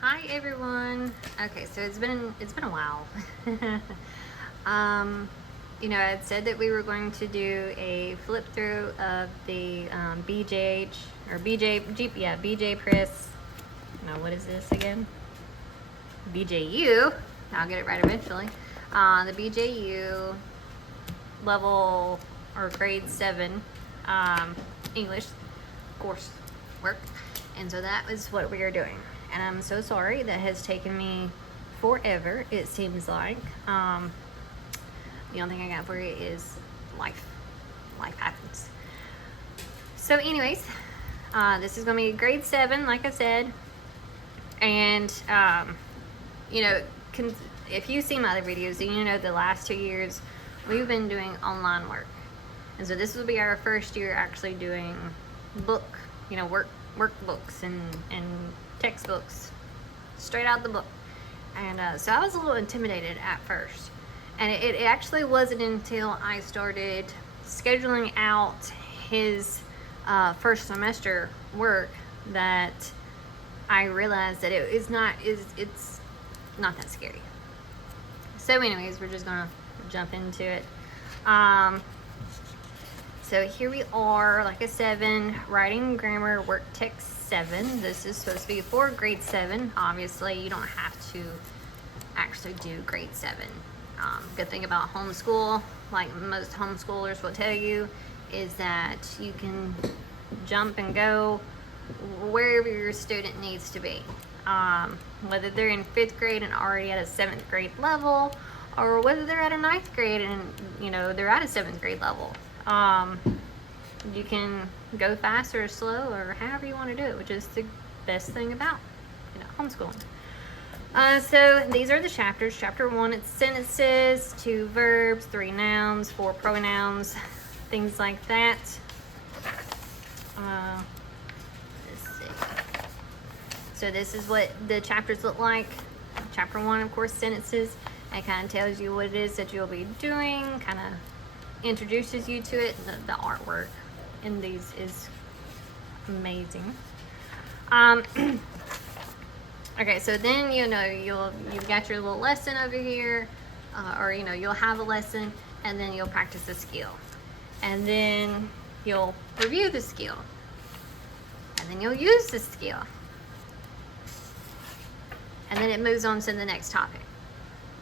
Hi everyone. Okay, so it's been a while. I had said that we were going to do a flip through of the BJH or BJ Press. No, what is this again? BJU. I'll get it right eventually. The BJU level or grade 7 English course work, and so that is what we are doing. And I'm so sorry that has taken me forever, it seems like. The only thing I got for you is life. Life happens. So anyways, this is going to be grade 7, like I said. And, if you've seen my other videos, then you know the last 2 years we've been doing online work. And so this will be our first year actually doing workbooks and textbooks straight out the book. And so I was a little intimidated at first. And it actually wasn't until I started scheduling out his first semester work that I realized that it's not that scary. So anyways, we're just gonna jump into it. So here we are, like a 7, writing grammar work text 7. This is supposed to be for grade 7. Obviously, you don't have to actually do grade 7. Good thing about homeschool, like most homeschoolers will tell you, is that you can jump and go wherever your student needs to be. Whether they're in 5th grade and already at a 7th grade level, or whether they're at a 9th grade and they're at a 7th grade level. You can go fast or slow or however you want to do it, which is the best thing about homeschooling. So these are the chapters. Chapter 1, it's sentences, 2 verbs, 3 nouns, 4 pronouns, things like that. Let's see. So this is what the chapters look like. Chapter 1, of course, sentences. It kind of tells you what it is that you'll be doing, kind of introduces you to it. The artwork in these is amazing. Okay, so then you've got your little lesson over here, or you'll have a lesson, and then you'll practice the skill, and then you'll review the skill, and then you'll use the skill, and then it moves on to the next topic.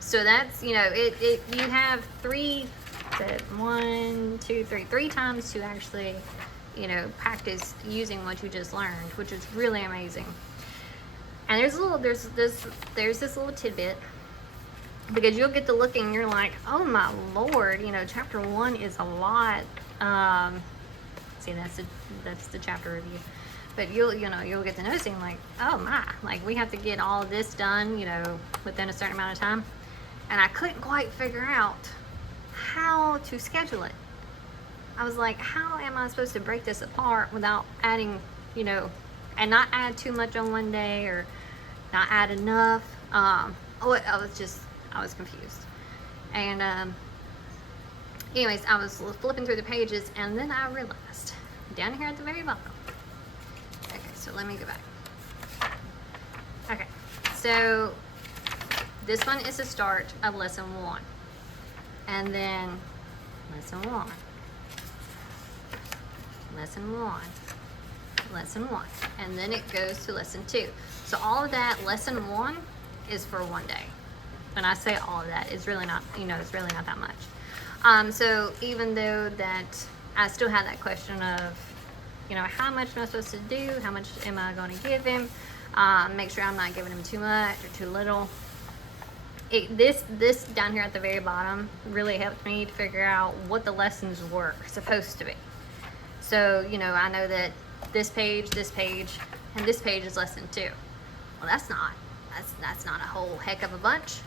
So that's you have 3 times to actually practice using what you just learned, which is really amazing. And there's this little tidbit, because you'll get to looking and you're like, oh my lord, chapter 1 is a lot. See, that's the chapter review. But you'll get to noticing, like, oh my, like we have to get all of this done within a certain amount of time. And I couldn't quite figure out how to schedule it. I was like, how am I supposed to break this apart without adding, and not add too much on one day or not add enough? I was confused. And anyways, I was flipping through the pages, and then I realized down here at the very bottom. Okay, so let me go back. Okay, so this one is the start of lesson 1, and then lesson 1, lesson 1, lesson 1, and then it goes to lesson 2. So all of that, lesson 1 is for one day. When I say all of that, it's really not, it's really not that much. So even though that I still have that question of, how much am I supposed to do? How much am I going to give him? Make sure I'm not giving him too much or too little. This down here at the very bottom really helped me to figure out what the lessons were supposed to be. So, I know that this page, and this page is lesson 2. Well, that's not a whole heck of a bunch.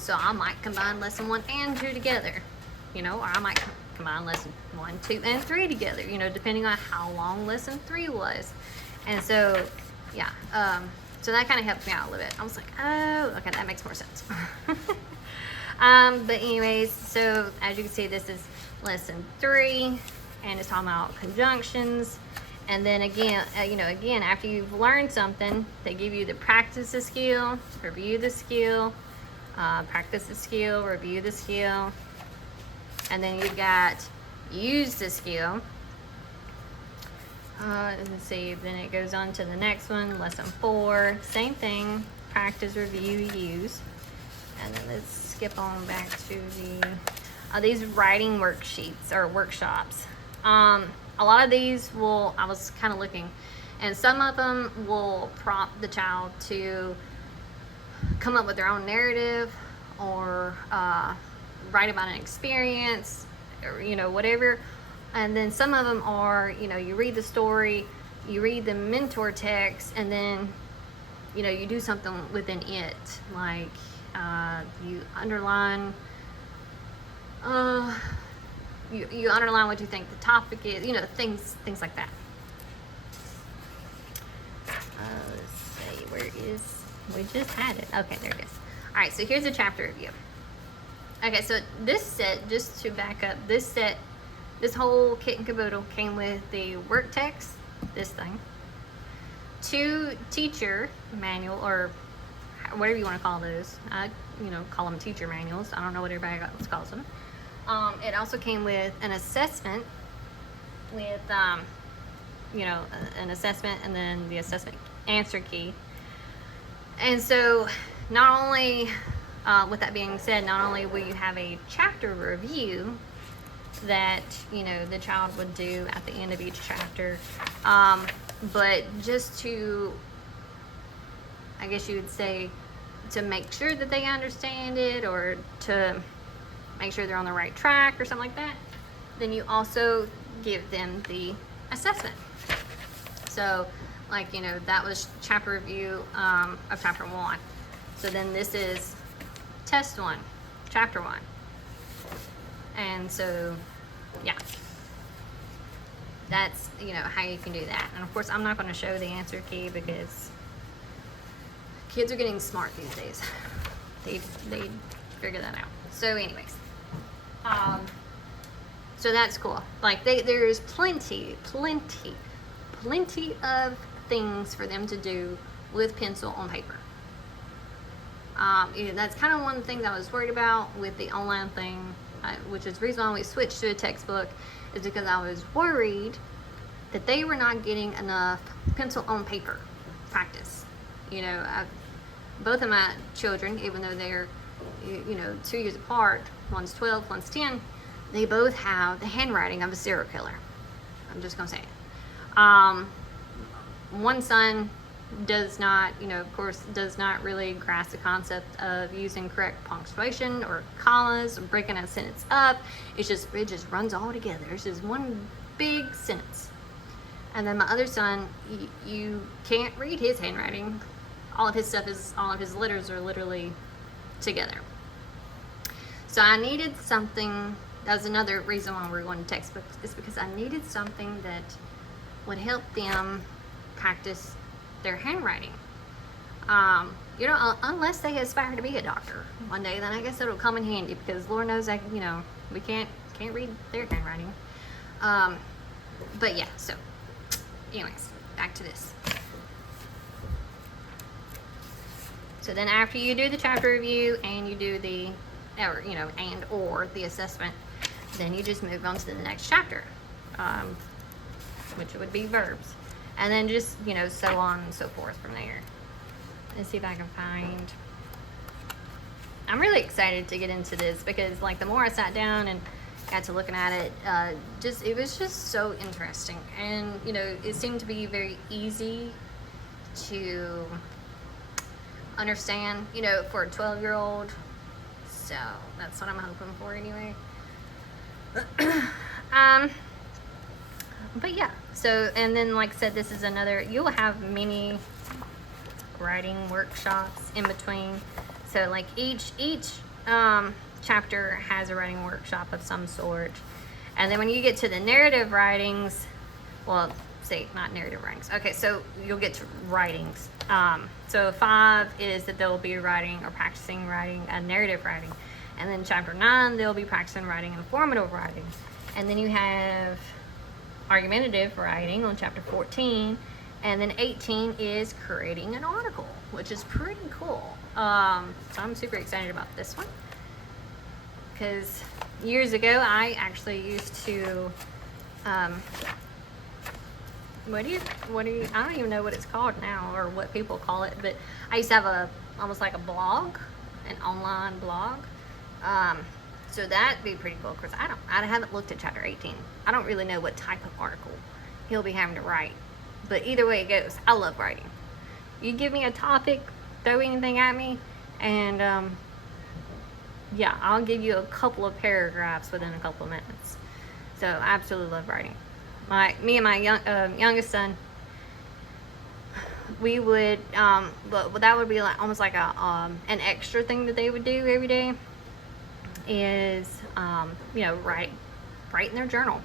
So I might combine lesson 1 and 2 together, or I might combine lesson 1, 2, and 3 together, depending on how long lesson 3 was. And so, yeah, so that kind of helped me out a little bit. I was like, oh, okay, that makes more sense. But anyways, so as you can see, this is lesson 3, and it's talking about conjunctions. And then again, again, after you've learned something, they give you the practice the skill, review the skill, practice the skill, review the skill, and then you've got use the skill. Let's see, then it goes on to the next one, lesson 4, same thing, practice, review, use. And then let's skip on back to these writing worksheets or workshops. A lot of these I was kind of looking, and some of them will prompt the child to come up with their own narrative or write about an experience or, whatever. And then some of them are, you read the story, you read the mentor text, and then, you do something within it. Like you underline, you underline what you think the topic is, things like that. Let's see, we just had it. Okay, there it is. All right, so here's a chapter review. Okay, so this set, just to back up, this whole kit and caboodle came with the work text, this thing, 2 teacher manual, or whatever you want to call those. I, call them teacher manuals. I don't know what everybody else calls them. It also came with an assessment with, an assessment and then the assessment answer key. And so not only, with that being said, not only will you have a chapter review that, the child would do at the end of each chapter, but just to, I guess you would say, to make sure that they understand it or to make sure they're on the right track or something like that, then you also give them the assessment. So, like, that was chapter review of chapter 1. So then this is test 1, chapter 1. And so, yeah, that's, how you can do that. And of course, I'm not going to show the answer key because kids are getting smart these days. They figure that out. So anyways, so that's cool. Like there's plenty of things for them to do with pencil on paper. That's kind of one thing that I was worried about with the online thing, which is the reason why we switched to a textbook, is because I was worried that they were not getting enough pencil on paper practice. Both of my children, even though they're 2 years apart, one's 12, one's 10, they both have the handwriting of a serial killer. I'm just gonna say it. One son does not, of course, does not really grasp the concept of using correct punctuation or commas or breaking a sentence up. It just runs all together. It's just one big sentence. And then my other son, you can't read his handwriting. All of his letters are literally together. So I needed something. That was another reason why we're going to textbooks, is because I needed something that would help them practice their handwriting. Unless they aspire to be a doctor one day, then I guess it'll come in handy, because Lord knows we can't read their handwriting. But yeah, so anyways, back to this. So then after you do the chapter review and you do the assessment, then you just move on to the next chapter, which would be verbs. And then just, so on and so forth from there. Let's see if I can find. I'm really excited to get into this because, like, the more I sat down and got to looking at it, it was just so interesting. And, it seemed to be very easy to understand, for a 12-year-old. So that's what I'm hoping for anyway. But yeah, so, and then like I said, this is another, you'll have many writing workshops in between. So like each chapter has a writing workshop of some sort. And then when you get to the narrative writings, well, say not narrative writings. Okay, so you'll get to writings. So 5 is that they'll be writing or practicing writing a narrative writing. And then chapter 9, they'll be practicing writing informative writing. And then you have argumentative writing on chapter 14, and then 18 is creating an article, which is pretty cool. So I'm super excited about this one, because years ago I actually used to what do you I don't even know what it's called now, or what people call it, but I used to have almost like a blog, an online blog. So that'd be pretty cool, because I haven't looked at chapter 18. I don't really know what type of article he'll be having to write, but either way it goes, I love writing. You give me a topic, throw anything at me, and yeah, I'll give you a couple of paragraphs within a couple of minutes. So I absolutely love writing. Me and my youngest son, we would, but that would be like almost like an extra thing that they would do every day, is write in their journal.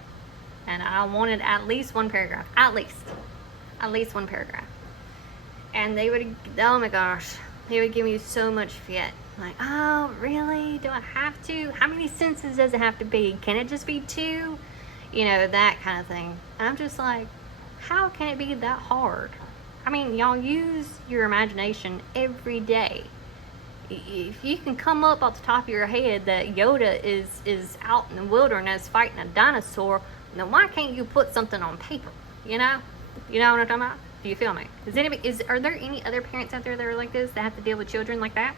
And I wanted at least one paragraph, at least one paragraph. And they would, oh my gosh, they would give me so much fit. Like, oh really, do I have to? How many sentences does it have to be? Can it just be 2? That kind of thing. I'm just like, how can it be that hard? I mean, y'all use your imagination every day. If you can come up off the top of your head that Yoda is out in the wilderness fighting a dinosaur, then why can't you put something on paper? You know what I'm talking about? Do you feel me? Are there any other parents out there that are like this, that have to deal with children like that?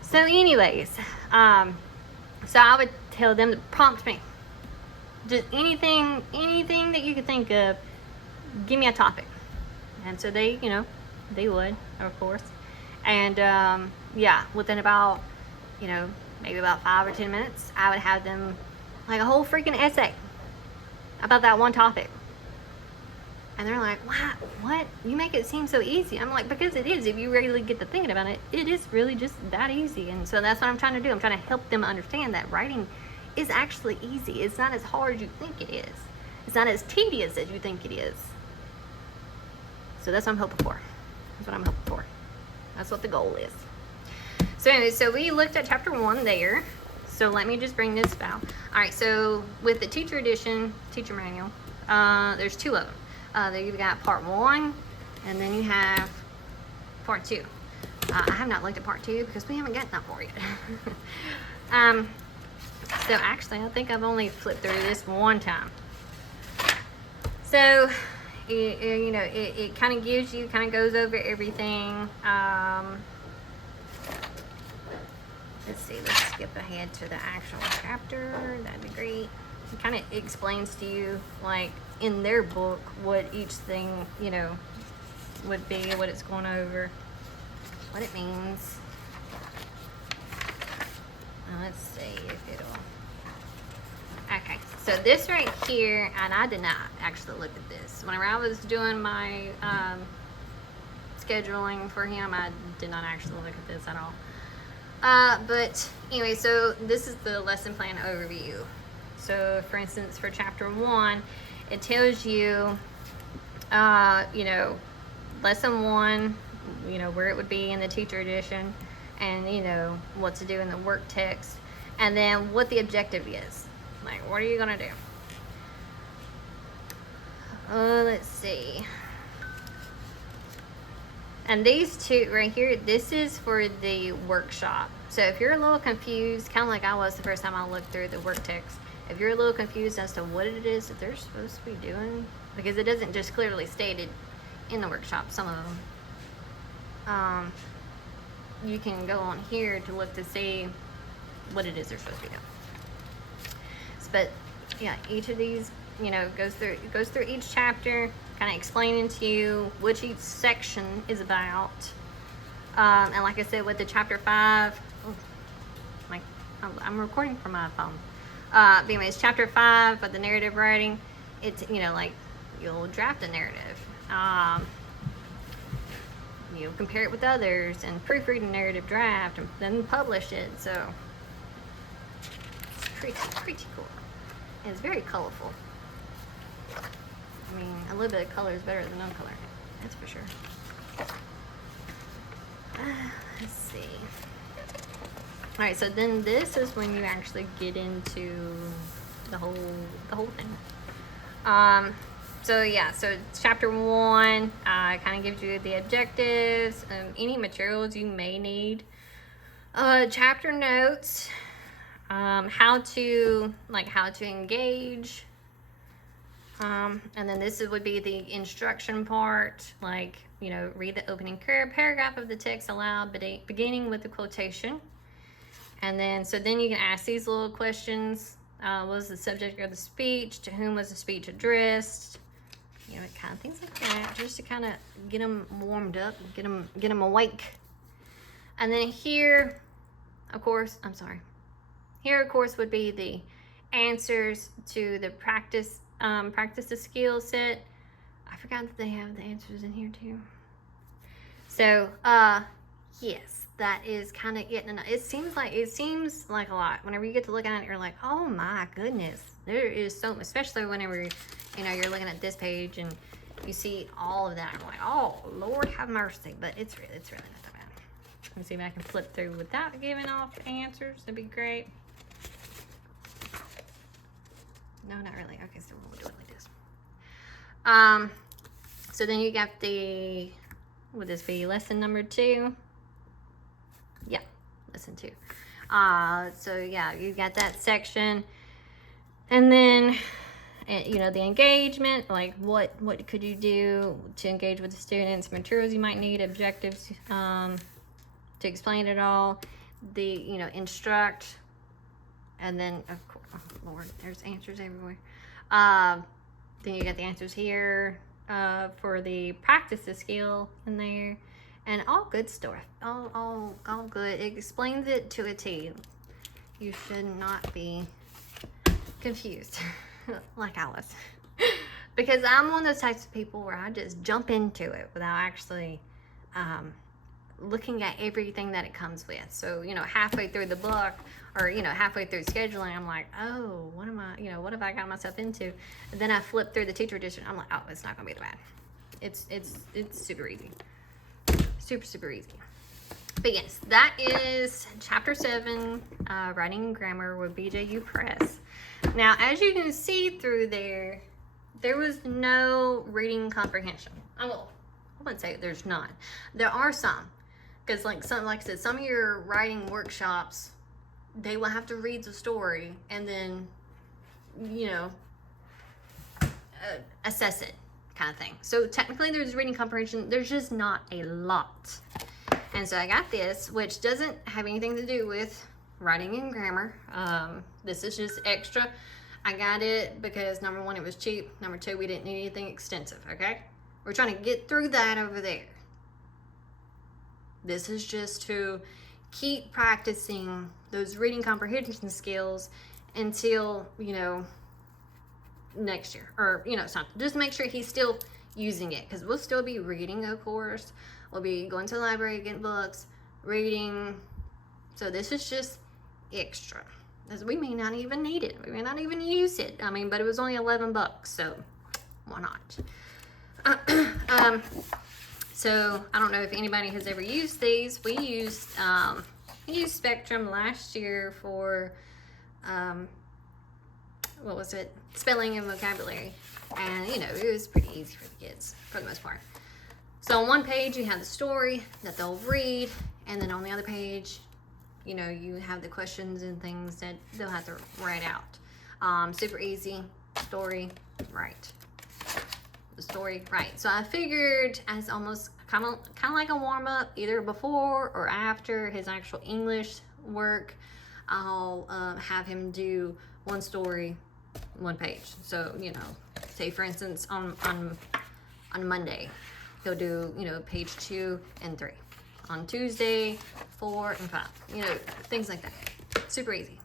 So anyways, so I would tell them to prompt me. Just anything that you could think of, give me a topic. And so they would, of course. And yeah, within about, maybe about 5 or 10 minutes, I would have them like a whole freaking essay about that one topic. And they're like, wow, what? You make it seem so easy. I'm like, because it is. If you really get to thinking about it, it is really just that easy. And so that's what I'm trying to do. I'm trying to help them understand that writing is actually easy. It's not as hard as you think it is. It's not as tedious as you think it is. So that's what I'm hoping for. That's what the goal is. So anyway, so we looked at chapter 1 there. So let me just bring this about. All right, so with the teacher edition, teacher manual, there's 2 of them. There you've got part 1, and then you have part 2. I have not looked at part 2 because we haven't gotten that far yet. So actually, I think I've only flipped through this one time. So, it kind of gives you, kind of goes over everything. Let's see, let's skip ahead to the actual chapter. That'd be great. It kind of explains to you, like, in their book, what each thing, would be, what it's going over, what it means. Now, let's see if it'll... Okay, so this right here, and I did not actually look at this. Whenever I was doing my scheduling for him, I did not actually look at this at all. But anyway, so this is the lesson plan overview. So, for instance, for chapter 1, it tells you, lesson 1, where it would be in the teacher edition, and, what to do in the work text, and then what the objective is. Like, what are you going to do? Let's see. And these 2 right here, this is for the workshop. So if you're a little confused, kind of like I was the first time I looked through the work text, if you're a little confused as to what it is that they're supposed to be doing, because it doesn't just clearly stated in the workshop, some of them, you can go on here to look to see what it is they're supposed to be doing. But yeah, each of these, goes through each chapter, kind of explaining to you which each section is about. And like I said, with the chapter 5, I'm recording from my phone. But anyways, chapter 5 of the narrative writing, it's, like, you'll draft a narrative. You'll compare it with others and proofread a narrative draft and then publish it. So it's pretty cool. And it's very colorful. I mean, a little bit of color is better than no color. That's for sure. Let's see. Alright, so then this is when you actually get into the whole thing. So yeah, so chapter 1 kind of gives you the objectives, any materials you may need, chapter notes, how to engage, and then this would be the instruction part, like, you know, read the opening paragraph of the text aloud, beginning with the quotation. And then, so then you can ask these little questions. What was the subject of the speech? To whom was the speech addressed? You know, kind of things like that, just to kind of get them warmed up, get them awake. And then here, of course, here, of course, would be the answers to the practice the skill set. I forgot that they have the answers in here too. So, yes, that is kind of it. And it seems like a lot. Whenever you get to looking at it, you're like, oh my goodness, there is so much. Especially whenever, you know, you're looking at this page and you see all of that. I'm like, oh Lord, have mercy. But it's really not that bad. Let me see if I can flip through without giving off answers. That'd be great. No, not really. Okay, so we'll do it like this. So then you got the, would this be lesson number 2? Yeah, lesson 2. So yeah, you got that section. And then, you know, the engagement, like what could you do to engage with the students, materials you might need, objectives to explain it all, the, you know, instruct, and then, of course, oh Lord, there's answers everywhere. Then you got the answers here for the practice the skill in there, and all good stuff. All good. It explains it to a T. You should not be confused like I was. Because I'm one of those types of people where I just jump into it without actually looking at everything that it comes with. So, you know, halfway through the book, or, you know, halfway through scheduling, I'm like, oh, what have I got myself into? And then I flip through the teacher edition. I'm like, oh, it's not gonna be that bad. It's super easy. Super easy. But yes, that is chapter 7, writing and grammar with BJU Press. Now, as you can see through there was no reading comprehension. I wouldn't say there's none. There are some, because like I said, some of your writing workshops, they will have to read the story and then, you know, assess it, kind of thing. So technically there's reading comprehension. There's just not a lot. And so I got this, which doesn't have anything to do with writing and grammar. This is just extra. I got it because, number 1, it was cheap. Number 2, we didn't need anything extensive, okay? We're trying to get through that over there. This is just to keep practicing those reading comprehension skills until, you know, next year, or, you know, something. Just make sure he's still using it, because we'll still be reading, of course. We'll be going to the library, getting books, reading. So this is just extra, because we may not even need it. We may not even use it. I mean, but it was only $11, so why not? So I don't know if anybody has ever used these. We used Spectrum last year for what was it? Spelling and vocabulary. And, you know, it was pretty easy for the kids, for the most part. So on one page, you have the story that they'll read, and then on the other page, you know, you have the questions and things that they'll have to write out. Super easy. Story, right. The story, right. So I figured as almost kind of like a warm-up, either before or after his actual English work, I'll have him do one story, one page. So, you know, say for instance on Monday, he'll do, you know, page 2 and 3. On Tuesday, 4 and 5. You know, things like that. Super easy.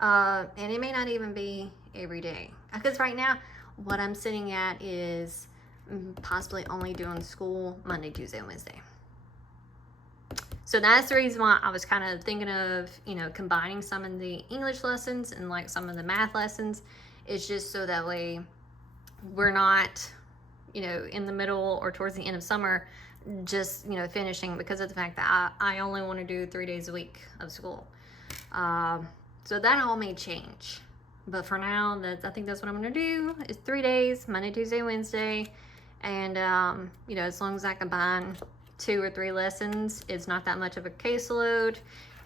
And it may not even be every day, because right now what I'm sitting at is possibly only doing school Monday, Tuesday, and Wednesday. So that's the reason why I was kind of thinking of, you know, combining some of the English lessons and like some of the math lessons. It's just so that way we're not, you know, in the middle or towards the end of summer just, you know, finishing, because of the fact that I only want to do 3 days a week of school. So that all may change. But for now, I think that's what I'm gonna do. It's 3 days, Monday, Tuesday, Wednesday. And, you know, as long as I combine 2 or 3 lessons, it's not that much of a caseload,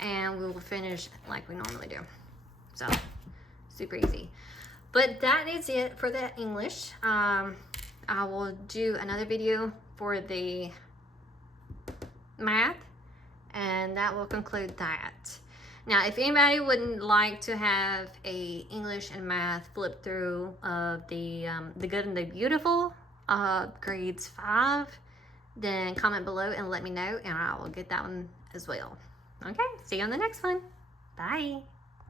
and we will finish like we normally do. So, super easy. But that is it for the English. I will do another video for the math, and that will conclude that. Now, if anybody would like to have a English and math flip through of the Good and the Beautiful, grades 5, then comment below and let me know, and I will get that one as well. Okay, see you on the next one. Bye.